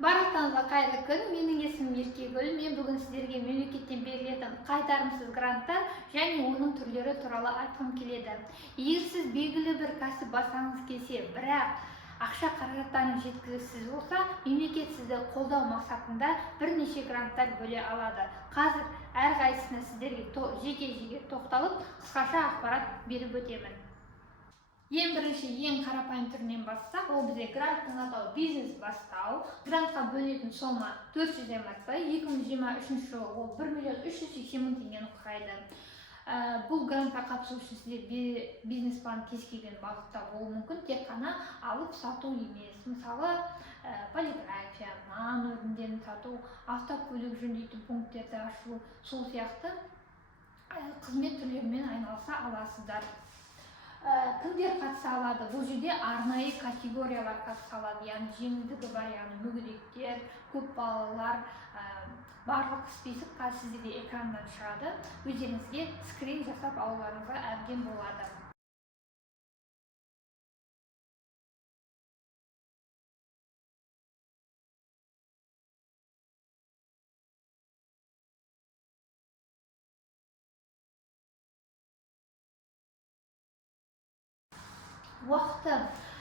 Барлықтарыңызға қайырлы күн. Менің есімім Еркегүл. Мен бүгін сіздерге мемлекеттен берілетін қайтарымсыз гранттар және оның түрлері туралы айтқым келеді. Егер сіз белгілі бір кәсіп бастағыңыз келсе, бірақ ақша қаражаттарының жеткіліксіз болса, мемлекет сізді қолдау мақсатында бірнеше гранттар бөле алады. Қазір әрқайсысына сіздерге жеке тоқталып, қысқаша ақпарат беріп өтемін. Ең бірінші, ең қарапайым түрінен бастасақ, ол бізде гранттың атауы бизнес бастау. Грантқа бөлінетін сома 400 МРП, 2023 жылы ол 1.380.000 теңгені құрайды. Бұл грантқа қатысу үшін сізде бизнес план кез келген бағытта болуы мүмкін, тек қана алып сату емес. Мысалы, полиграфия, нан өнімдерін сату, автокөлік жөндейтін пункттерді ашу, сол сияқты қызмет түрлерімен айналыса аласыздар. Кімдер қатыса алады? Бұл жерде арнайы категориялар қатыса алады, яғни жеңілдігі бар, яғни мүгедектер, көп балалар, барлық список қазір сіздерге экраннан шығады. Өздеріңізге скрин жасап алуларыңызға әбден болады.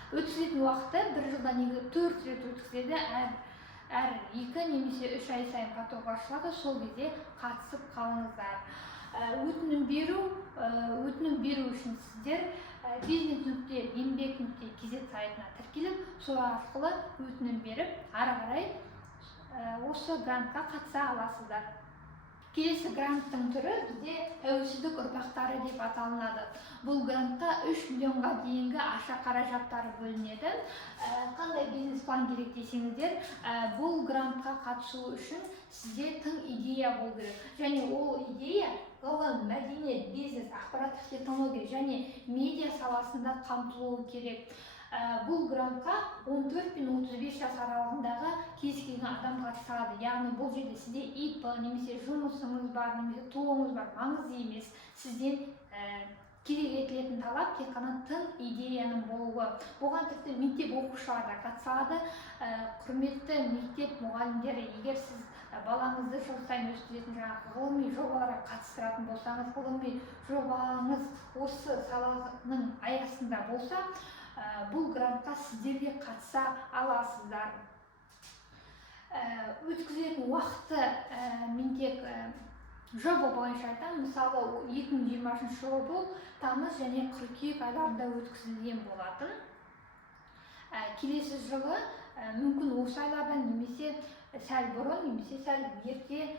Өткізетін уақыты 1 жылдан 4 рет өткізеді. Әр 2 немесе 3 ай сайын поток ашылады. Сол кезде қатысып қалыңыздар. Өтінім беру үшін сіздер business.еңбек.kz сайтына тіркеліп, сол арқылы өтінім беріп, ары қарай осы грантқа қатыса аласыздар. Келесі гранттың түрі бізде тәуелсіздік ұрпақтары деп аталынады. Бұл грантқа 3 миллионға дейінгі ақша қаражаттары бөлінеді. Қандай бизнес план керек десеңіздер, бұл грантқа қатысу үшін сізде тың идея болу керек. Және ол идея ғылым, мәдениет, бизнес, ақпараттық технология және медиа саласында қамтылуы керек. Бұл грантқа 14 пен 35 жас аралығындағы кез келген адам қатыса алады. Яғни бұл жерде сізде ИП немесе жұмысыңыз бар, немесе туыңыз бар, маңызды емес. Сізден керек етілетін талап тек қана тың идеяның болуы. Бұған тіпті мектеп оқушылары да қатыса алады. Құрметті мектеп мұғалімдері, егер сіз балаңызды жыл сайын өткізетін ғылыми жобаларға қатыстыратын болсаңыз, ғылыми жобаңыз осы саланың аясында болса, бұл грантқа сіздер де қатыса аласыздар. Өткізетін уақыты мен тек жоба бойынша айтамын. Мысалы, 2020 жылы бұл тамыз және қыркүйек айларында өткізілген болатын. Келесі жылы мүмкін осы айлардан немесе сәл бұрын, немесе сәл ерте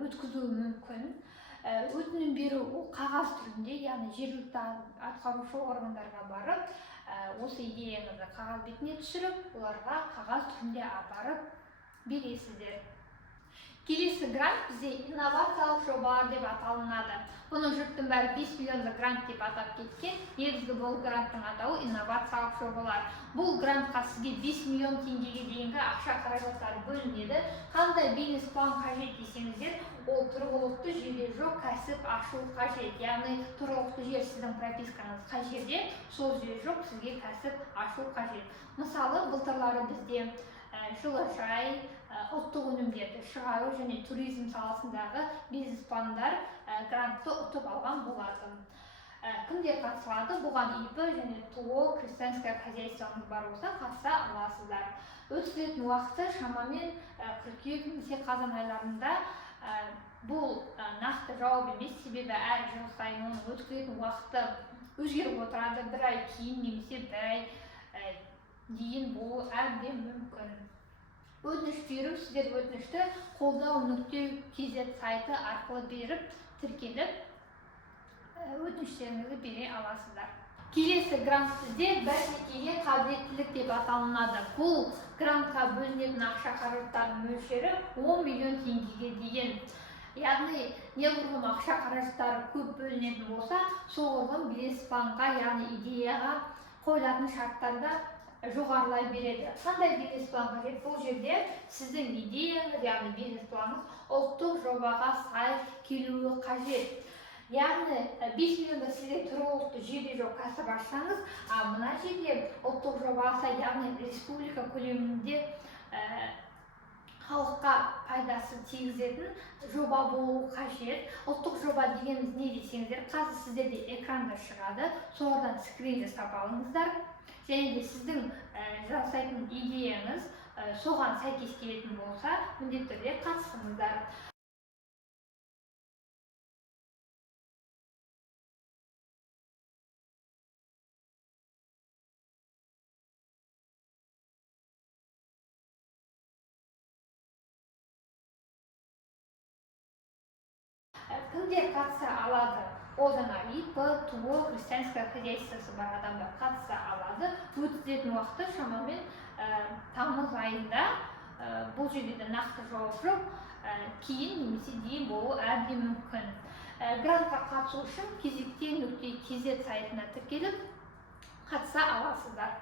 өткізуі мүмкін. Өтінім беру қағаз түрінде, яғни жергілікті атқарушы органдарға барып, осы идеяңызды қағаз бетіне түсіріп, оларға қағаз түрінде апарып бересіздер. Келесі грант бізде инновациялық жобалар деп аталынады. Бұны жұрттың бәрі 5 миллионды грант деп атап кеткен. Негізгі бұл гранттың атауы инновациялық жобалар. Бұл грантқа сізге 5 миллион теңгеге дейінгі ақша қаражаттары бөлінеді. Қандай бизнес план қажет десеңіздер, ол тұрғылықты жерде жоқ кәсіп ашу қажет. Яғни тұрғылықты жер сіздің пропискаңыз қай жерде, сол жер жоқ, сізге кәсіп ашу қажет. Мысалы, былтырлары бізде жылыжай, ұлттық өнімдерді шығару және туризм саласындағы бизнес пландар грантты ұтып алған болатын. Кімдер қатыса алады? Бұған ИП және ТО, крестьянское хозяйствоңыз бар болса, қатыса аласыздар. Өткізетін уақыты шамамен қыркүйек немесе қазан айларында. Бұл нақты жауап емес, себебі әр жыл сайын оның өткізетін уақыты өзгеріп отырады. Бір ай кейін немесе бір ай дейін болуы әбден мүмкін. Өтініш беру, сіздер өтінішті қолдау.kz сайты арқылы беріп, тіркеліп, өтініштеріңізді бере аласыздар. Келесі грант бізде бәсекеге қабілеттілік деп аталынады. Бұл грантқа бөлінетін ақша қаражаттарының мөлшері 10 миллион теңгеге дейін. Яғни, неғұрлым ақша қаражаттары көп бөлінетін болса, соғұрлым бизнес планға, яғни идеяға қойылатын шарттарда жоғарылай береді. Қандай бизнес план қажет? Бұл жерде сіздің идеяңыз, яғни бизнес планыңыз ұлттық жобаға сай келуі қажет. Яғни 5 миллионда сізде тұрғылықты жерде жоқ кәсіп ашсаңыз, мына жерде ұлттық жобаға сай, яғни республика көлемінде халыққа пайдасы тигізетін жоба болуы қажет. Ұлттық жоба дегеніміз не десеңіздер, қазір сіздерде экранда шығады, солардан скрин жасап алыңыздар. Және де сіздің жасайтын идеяңыз соған сәйкес келетін болса, міндетті түрде қатысыңыздар. Кімдер қатыса алады? Ол жаңа ИП, ТО, христианское хозяйствосы бар адамдар қатыса алады. Өтетін уақыты шамамен тамыз айында. Бұл жерде де нақты жауап жоқ. Кейін немесе дейін болуы әбден мүмкін. Грантқа қатысу үшін кезекте.kz сайтына тіркеліп қатыса аласыздар.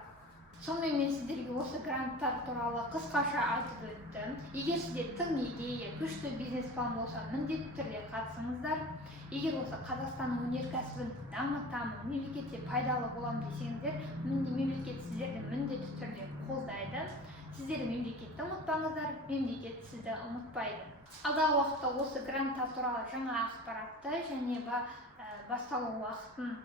Сонымен мен сіздерге осы гранттар туралы қысқаша айтып өттім. Егер сізде тың идея, күшті бизнес-план болса, міндетті түрде қатысыңыздар. Егер осы Қазақстанның өнеркәсібін дамытамын, мемлекетке пайдалы боламын десеңіздер, мемлекет сіздерді міндетті түрде қолдайды. Сіздер мемлекетті ұмытпаңыздар, мемлекет сізді ұмытпайды. Алдағы уақытта осы гранттар туралы жаңа ақпаратты және басталу уақытын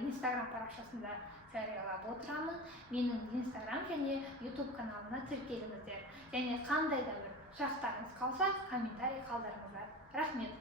Instagram парақшасында жариялап отырамын. Менің Instagram және YouTube каналына тіркеліңіздер. Және қандай да бір сұрақтарыңыз қалса, комментарий қалдырыңыздар. Рахмет.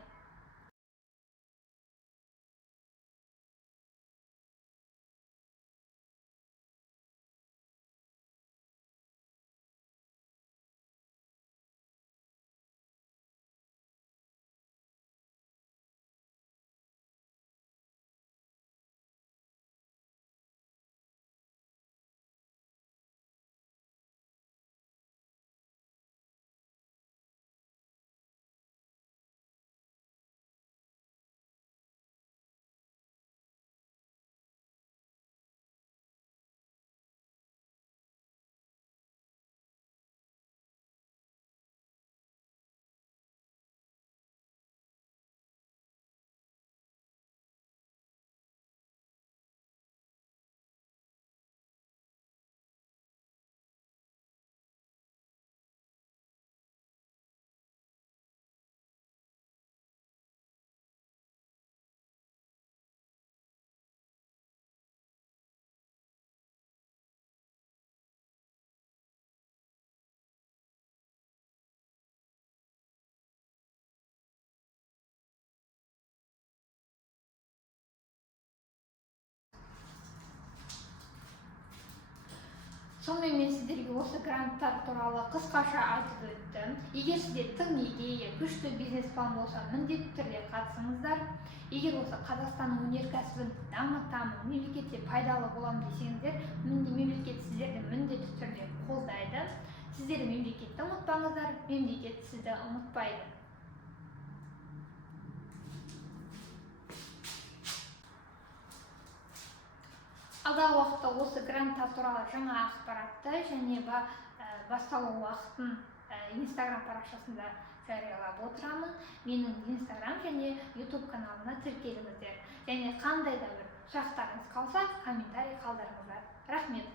Сонымен мен сіздерге осы гранттар туралы қысқаша айтып өттім. Егер сізде тың идея, күшті бизнес-план болса, міндетті түрде қатысыңыздар. Егер осы Қазақстанның өнеркәсібін дамытамын, мемлекетке пайдалы боламын десеңіздер, мемлекет сіздерді міндетті түрде қолдайды. Сіздер мемлекетті ұмытпаңыздар, мемлекет сізді ұмытпайды. Алдағы уақытта осы гранттар туралы жаңа ақпаратты және басталу уақытын Instagram парақшасында жариялап отырамын. Менің Instagram және YouTube каналына тіркеліңіздер. Және қандай да бір сұрақтарыңыз қалса, комментарий қалдырыңыздар. Рахмет.